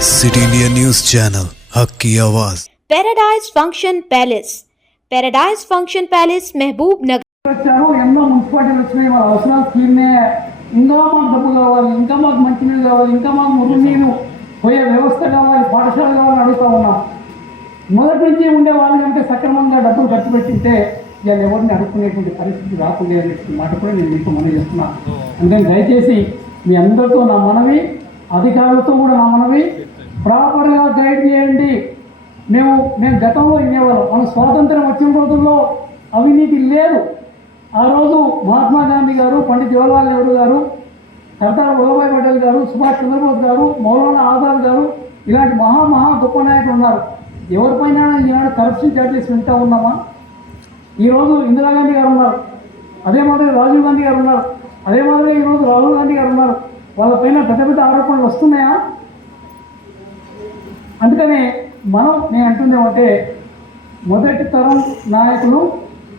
City India news channel हक की आवाज़। Paradise function palace, paradise function palace महबूब नगर। ఎన్నో మున్సిపాలిటీలు వచ్చినాయి. వాళ్ళ అవసరాలు తీరినే ఇంకా మాకు డబ్బు కావాలి, ఇంకా మాకు మంచినీళ్ళు కావాలి, ఇంకా మాకు మురుగునీరు పోయే వ్యవస్థ కావాలి, పాఠశాల కావాలని అడుగుతూ ఉన్నాం. మొదటి నుంచి ఉండే వాళ్ళు కంటే సక్రమంగా డబ్బులు ఖర్చు పెట్టింటే ఇవాళ ఎవరిని అడుక్కునేటువంటి పరిస్థితి రాకుండా అనే మాట కూడా నేను మీకు మనవి చేస్తున్నాను. అందుకని దయచేసి మీ అందరితో నా మనవి, అధికారులతో కూడా నా మనవి, ప్రాపర్గా గైడ్ చేయండి. మేము గతంలో వినేవాళ్ళం, మన స్వాతంత్రం వచ్చిన రోజుల్లో అవినీతి లేదు. ఆ రోజు మహాత్మా గాంధీ గారు, పండిత్ జవహర్లాల్ నెహ్రూ గారు, సర్దార్ వల్లభాయ్ పటేల్ గారు, సుభాష్ చంద్రబోస్ గారు, మౌలానా ఆజాద్ గారు, ఇలాంటి మహా గొప్ప నాయకులు ఉన్నారు. ఎవరిపైన ఈనాడు కరప్షన్ చార్జెస్ వింటూ ఉన్నామా? ఈరోజు ఇందిరాగాంధీ గారు ఉన్నారు, అదే మాదిరి రాజీవ్ గాంధీ గారు ఉన్నారు, అదే మాదిరి ఈరోజు రాహుల్ గాంధీ గారు ఉన్నారు. వాళ్ళపైన పెద్ద పెద్ద ఆరోపణలు వస్తున్నాయా? అందుకనే నేను అంటుందేమంటే, మొదటి తరం నాయకులు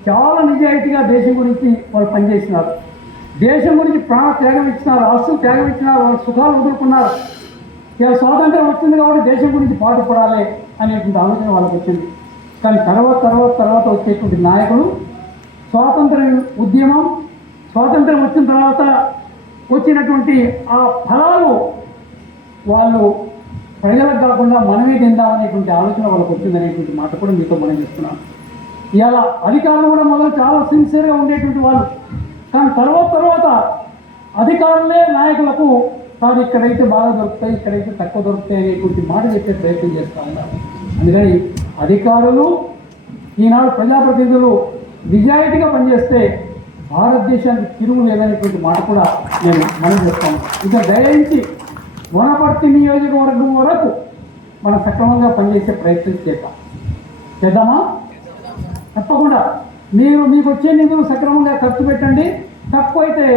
చాలా నిజాయితీగా దేశం గురించి వాళ్ళు పనిచేసినారు. దేశం గురించి ప్రాణ త్యాగం ఇచ్చినారు, ఆస్తులు త్యాగం ఇచ్చినారు, వాళ్ళు సుఖాలు వదులుకున్నారు. ఇక స్వాతంత్రం వచ్చింది కాబట్టి దేశం గురించి పాటుపడాలి అనేటువంటి ఆలోచన వాళ్ళకి వచ్చింది. కానీ తర్వాత వచ్చేటువంటి నాయకులు స్వాతంత్ర ఉద్యమం, స్వాతంత్రం వచ్చిన తర్వాత వచ్చినటువంటి ఆ ఫలాలు వాళ్ళు ప్రజలకు కాకుండా మనమే తిందామనేటువంటి ఆలోచన వాళ్ళకి వచ్చిందనేటువంటి మాట కూడా మీతో మనం చేస్తున్నాను. ఇవాళ అధికారులు కూడా మొదలు చాలా సిన్సియర్గా ఉండేటువంటి వాళ్ళు, కానీ తర్వాత అధికారులే నాయకులకు కాదు ఇక్కడైతే బాగా దొరుకుతాయి, ఇక్కడైతే తక్కువ దొరుకుతాయి అనేటువంటి మాట చెప్పే ప్రయత్నం చేస్తూ ఉన్నారు. అందుకని అధికారులు, ఈనాడు ప్రజాప్రతినిధులు నిజాయితీగా పనిచేస్తే భారతదేశానికి తిరుగు లేదనేటువంటి మాట కూడా నేను మనం చేస్తాను. ఇంకా దయించి వనపర్తి నియోజకవర్గం వరకు మనం సక్రమంగా పనిచేసే ప్రయత్నం చేద్దామా? తప్పకుండా మీకు వచ్చే నిధులు సక్రమంగా ఖర్చు పెట్టండి. తక్కువ అయితే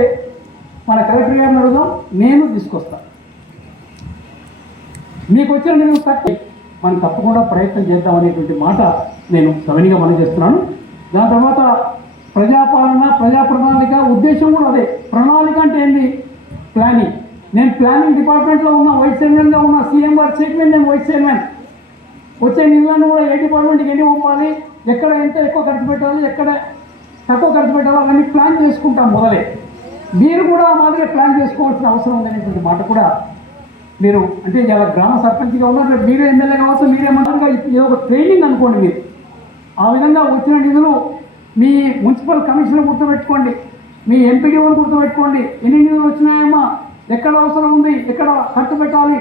మన కలెక్టర్ గారిని అడుగుదాం, నేను తీసుకొస్తాను. మీకు వచ్చిన నిధులు తక్కువ, మనం తప్పకుండా ప్రయత్నం చేద్దాం అనేటువంటి మాట నేను సవినిగా మనం చేస్తున్నాను. దాని తర్వాత ప్రజాపాలన, ప్రజా ప్రణాళిక ఉద్దేశం కూడా అదే. ప్రణాళిక అంటే ఏంటి? ప్లానింగ్. నేను ప్లానింగ్ డిపార్ట్మెంట్లో ఉన్న, వైస్ చైర్మన్గా ఉన్న, సీఎం గారు చైర్మన్, నేను వైస్ చైర్మన్. వచ్చే నిధులను కూడా ఏ డిపార్ట్మెంట్కి ఎన్ని పంపాలి, ఎక్కడ ఎంత ఎక్కువ ఖర్చు పెట్టాలి, ఎక్కడ తక్కువ ఖర్చు పెట్టాలి, అవన్నీ ప్లాన్ చేసుకుంటాం మొదలే. మీరు కూడా మాదిరిగా ప్లాన్ చేసుకోవాల్సిన అవసరం ఉందనేటువంటి మాట కూడా మీరు, అంటే ఇలా గ్రామ సర్పంచ్గా ఉన్నారు, మీరే ఎమ్మెల్యే కావచ్చు, మీరేమన్నారుగా ఏదో ఒక ట్రైనింగ్ అనుకోండి. మీరు ఆ విధంగా వచ్చిన నిధులు మీ మున్సిపల్ కమిషనర్ గుర్తుపెట్టుకోండి, మీ ఎంపీడీఓని గుర్తుపెట్టుకోండి. ఎన్ని నిధులు వచ్చినాయమ్మా, ఎక్కడ అవసరం ఉంది, ఎక్కడ ఖర్చు పెట్టాలి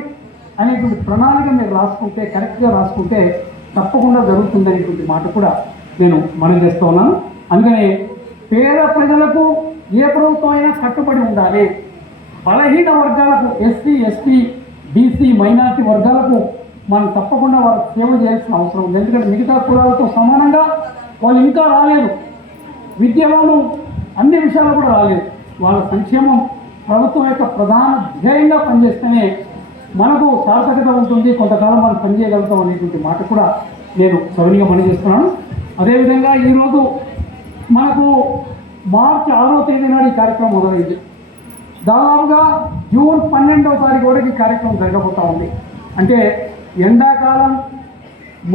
అనేటువంటి ప్రణాళిక మీరు రాసుకుంటే, కరెక్ట్గా రాసుకుంటే తప్పకుండా జరుగుతుంది అనేటువంటి మాట కూడా నేను మనం చేస్తూ ఉన్నాను. అందుకని పేద ప్రజలకు ఏ ప్రభుత్వం అయినా కట్టుబడి ఉండాలి. బలహీన వర్గాలకు, ఎస్సీ, ఎస్టీ, బీసీ, మైనారిటీ వర్గాలకు మనం తప్పకుండా వాళ్ళకి సేవ చేయాల్సిన అవసరం ఉంది. ఎందుకంటే మిగతా కులాలతో సమానంగా వాళ్ళు ఇంకా రాలేదు, విద్యలోనూ అన్ని విషయాలు కూడా రాలేదు. వాళ్ళ సంక్షేమం ప్రభుత్వం యొక్క ప్రధాన ధ్యేయంగా పనిచేస్తేనే మనకు సార్థకత ఉంటుంది, కొంతకాలం మనం పనిచేయగలుగుతాం అనేటువంటి మాట కూడా నేను సవినిగా మనం చేస్తున్నాను. అదేవిధంగా ఈరోజు మనకు మార్చి 6వ తేదీ నాడు ఈ కార్యక్రమం మొదలైంది. దాదాపుగా జూన్ 12వ తారీఖు వరకు ఈ కార్యక్రమం జరగబోతూ ఉంది. అంటే ఎండాకాలం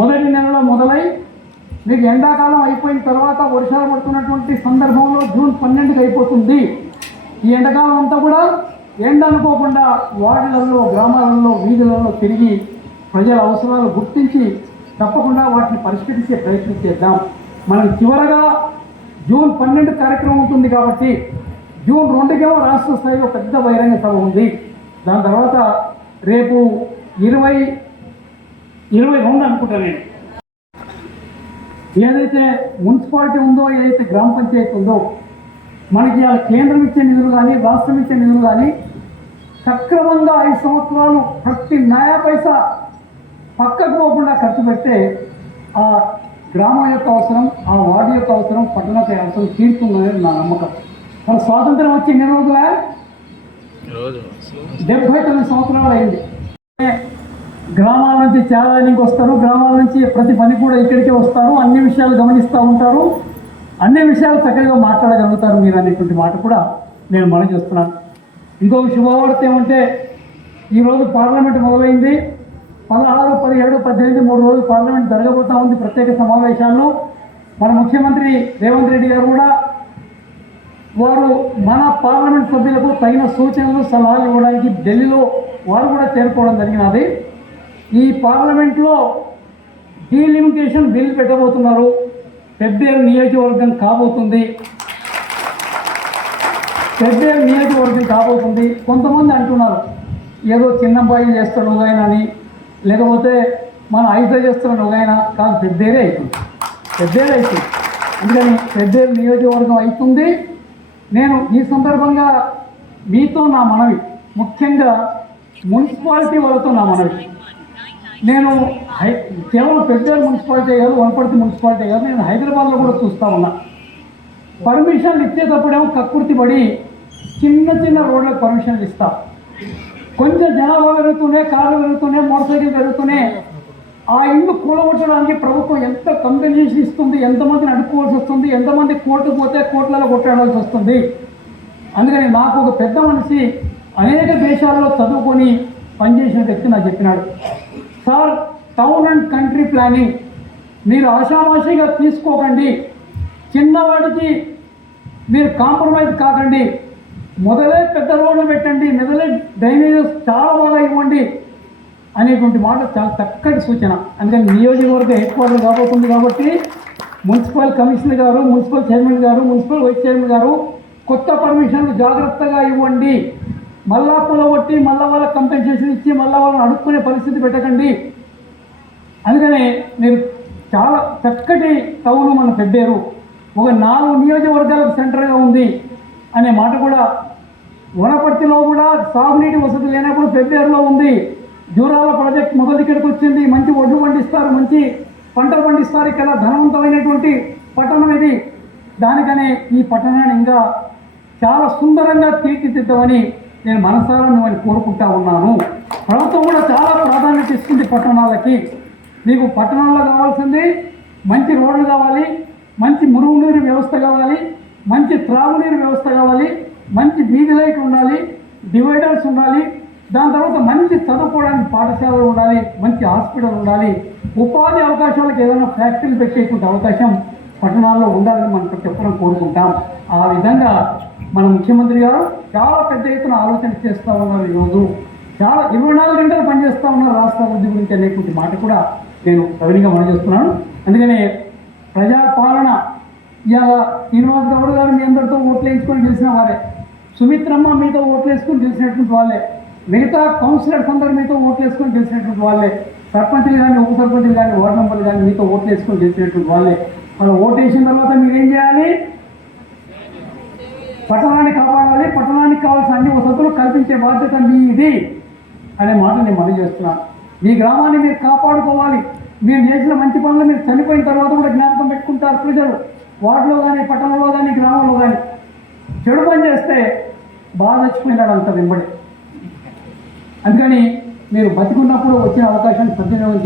మొదటి నెలలో మొదలై మీకు ఎండాకాలం అయిపోయిన తర్వాత వర్షాలు పడుతున్నటువంటి సందర్భంలో జూన్ 12కి అయిపోతుంది. ఈ ఎండాకాలం అంతా కూడా ఎండ అనుకోకుండా వార్డులలో, గ్రామాలలో, వీధులలో తిరిగి ప్రజల అవసరాలు గుర్తించి తప్పకుండా వాటిని పరిష్కరించే ప్రయత్నం చేద్దాం. మనం చివరగా జూన్ 12 కార్యక్రమం ఉంటుంది కాబట్టి జూన్ 2కేమో రాష్ట్ర స్థాయిలో పెద్ద బహిరంగ సభ ఉంది. దాని తర్వాత రేపు 22 అనుకుంటా నేను, ఏదైతే మున్సిపాలిటీ ఉందో, ఏదైతే గ్రామ పంచాయతీ ఉందో, మనకి ఆ కేంద్రం ఇచ్చే నిధులు కానీ, రాష్ట్రం ఇచ్చే నిధులు కానీ సక్రమంగా 5 సంవత్సరాలు ప్రతి నయా పైసా పక్కకు పోకుండా ఖర్చు పెడితే ఆ గ్రామం యొక్క అవసరం, ఆ వార్డు యొక్క అవసరం, పట్టణానికి అవసరం తీరుతుందనేది నా నమ్మకం. మన స్వాతంత్రం వచ్చి ఎన్ని రోజుల 79 సంవత్సరాలు అయింది. గ్రామాల నుంచి చేరానికి వస్తారు, గ్రామాల నుంచి ప్రతి పని కూడా ఇక్కడికే వస్తారు, అన్ని విషయాలు గమనిస్తూ ఉంటారు, అన్ని విషయాలు చక్కగా మాట్లాడగలుగుతారు మీరు అనేటువంటి మాట కూడా నేను మనం చేస్తున్నాను. ఇంకొక శుభవార్త ఏమంటే, ఈరోజు పార్లమెంట్ మొదలైంది. 7, 18 3 రోజులు పార్లమెంట్ జరగబోతా ఉంది ప్రత్యేక సమావేశాల్లో. మన ముఖ్యమంత్రి రేవంత్ రెడ్డి గారు కూడా వారు మన పార్లమెంట్ సభ్యులకు తగిన సూచనలు సలహాలు ఇవ్వడానికి ఢిల్లీలో వారు కూడా చేరుకోవడం జరిగినది. ఈ పార్లమెంట్లో డీలిమిటేషన్ బిల్ పెట్టబోతున్నారు. పెద్దేరు నియోజకవర్గం కాబోతుంది. పెద్దేరు నియోజకవర్గం కాబోతుంది. కొంతమంది అంటున్నారు ఏదో చిన్నబ్బాయి చేస్తాడు ఒకైనా అని, లేకపోతే మన ఐదో చేస్తున్నాడు ఒకైనా కాదు, పెద్దేరే అవుతుంది. పెద్దేరే అవుతుంది. అందుకని పెద్దేరు నియోజకవర్గం అవుతుంది. నేను ఈ సందర్భంగా మీతో నా మనవి, ముఖ్యంగా మున్సిపాలిటీ వాళ్ళతో నా మనవి, నేను కేవలం పెద్దేరు మున్సిపాలిటీ కాదు, వనపర్తి మున్సిపాలిటీ కాదు, నేను హైదరాబాద్లో కూడా చూస్తూ ఉన్నా. పర్మిషన్లు ఇచ్చేటప్పుడేమో కక్కుర్తి పడి చిన్న చిన్న రోడ్లకు పర్మిషన్లు ఇస్తా. కొంచెం జనాభా పెరుగుతూనే, కార్లు పెరుగుతూనే, మోటార్ సైకిల్ పెరుగుతూనే ఆ ఇల్లు కూలగొట్టడానికి ప్రభుత్వం ఎంత కంపెన్సేషన్ ఇస్తుంది, ఎంతమందిని అడుక్కోవాల్సి వస్తుంది, ఎంతమంది కోర్టుకు పోతే కోర్టులలో కొట్టాడాల్సి వస్తుంది. అందుకని నాకు ఒక పెద్ద మనిషి అనేక దేశాల్లో చదువుకొని పనిచేసిన వ్యక్తి నాకు చెప్పినాడు, sir town and country planning మీరు ఆషామాషిగా తీసుకోకండి, చిన్నవాడికి మీరు కాంప్రమైజ్ కాకండి, మొదలే పెద్ద రోడ్లు పెట్టండి, మొదలే డ్రైనేజెస్ చాలా బాగా ఇవ్వండి అనేటువంటి మాట చాలా చక్కటి సూచన. అందుకని నియోజకవర్గ హెడ్ క్వార్టర్ కాబోతుంది కాబట్టి మున్సిపల్ కమిషనర్ గారు, మున్సిపల్ చైర్మన్ గారు, మున్సిపల్ వైస్ చైర్మన్ గారు కొత్త పర్మిషన్లు జాగ్రత్తగా ఇవ్వండి. మళ్ళా పొలగొట్టి మళ్ళా వాళ్ళకి కంపెన్సేషన్ ఇచ్చి మళ్ళీ వాళ్ళని అడుక్కునే పరిస్థితి పెట్టకండి. అందుకనే మీరు చాలా చక్కటి టౌన్ మన పెద్దేరు ఒక 4 నియోజకవర్గాలకు సెంటర్గా ఉంది అనే మాట కూడా. వనపర్తిలో కూడా సాగునీటి వసతి లేనప్పుడు పెద్దేరులో ఉంది. జూరాల ప్రాజెక్ట్ మొదటి ఇక్కడికి వచ్చింది. మంచి ఒడ్లు పండిస్తారు, మంచి పంటలు పండిస్తారు. ఇక్కడ ధనవంతమైనటువంటి పట్టణం ఇది. దానికనే ఈ పట్టణాన్ని ఇంకా చాలా సుందరంగా తీర్చిదిద్దామని నేను మనసారా మిమ్మల్ని కోరుకుంటా ఉన్నాను. ప్రభుత్వం కూడా చాలా ప్రాధాన్యత ఇస్తుంది పట్టణాలకి. మీకు పట్టణాల్లో కావాల్సింది మంచి రోడ్లు కావాలి, మంచి మురుగునీరు వ్యవస్థ కావాలి, మంచి త్రాగునీరు వ్యవస్థ కావాలి, మంచి వీధి లైట్ ఉండాలి, డివైడర్స్ ఉండాలి, దాని తర్వాత మంచి చదువుకోవడానికి పాఠశాలలు ఉండాలి, మంచి హాస్పిటల్ ఉండాలి, ఉపాధి అవకాశాలకు ఏదైనా ఫ్యాక్టరీలు పెట్టేటువంటి అవకాశం పట్టణాల్లో ఉండాలని మనం ప్రతి ఒక్కరం కోరుకుంటాం. ఆ విధంగా మన ముఖ్యమంత్రి గారు చాలా పెద్ద ఎత్తున ఆలోచన చేస్తూ ఉన్నారు. ఈరోజు చాలా 24 గంటలు పనిచేస్తూ ఉన్నారు రాష్ట్ర అభివృద్ధి గురించి అనేటువంటి మాట కూడా నేను సవినీగా మనజేస్తున్నాను. అందుకనే ప్రజాపాలన ఇవాళ శ్రీనివాస్ గౌడ్ గారు మీ అందరితో ఓట్లు వేసుకొని గెలిచిన వారే, సుమిత్రమ్మ మీతో ఓట్లు వేసుకొని గెలిచినటువంటి వాళ్ళే, మిగతా కౌన్సిలర్స్ అందరూ మీతో ఓట్లు వేసుకొని గెలిచినటువంటి వాళ్ళే, సర్పంచులు కానీ ఉప సర్పంచులు కానీ వార్డు మెంబర్లు కానీ మీతో ఓట్లు వేసుకొని గెలిచినటువంటి వాళ్ళే. వాళ్ళు ఓటు వేసిన తర్వాత మీరేం చేయాలి? పట్టణాన్ని కాపాడాలి, పట్టణానికి కావాల్సిన అన్ని వసతులు కల్పించే బాధ్యత మీది అనే మాట నేను మనవి చేస్తున్నాను. మీ గ్రామాన్ని మీరు కాపాడుకోవాలి. మీరు చేసిన మంచి పనులు మీరు చనిపోయిన తర్వాత కూడా జ్ఞాపకం పెట్టుకుంటారు ప్రజలు, వార్డులో కానీ, పట్టణంలో కానీ, గ్రామంలో కానీ. చెడు పని చేస్తే బాగా చచ్చిపోయినాడు అంత వెంబడి. అందుకని మీరు బతికున్నప్పుడు వచ్చిన అవకాశాన్ని సద్వినియోగం